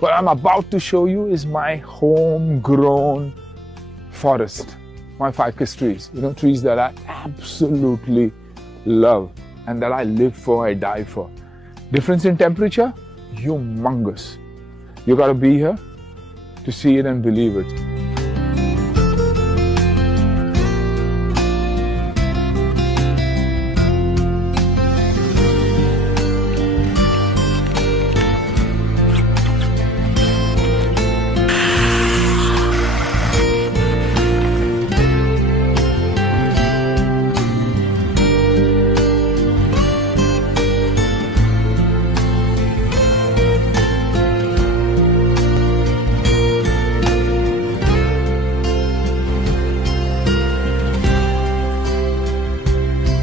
What I'm about to show you is my homegrown forest, my ficus trees. Trees that I absolutely love and that I live for, I die for. Difference in temperature? Humongous. You gotta be here to see it and believe it.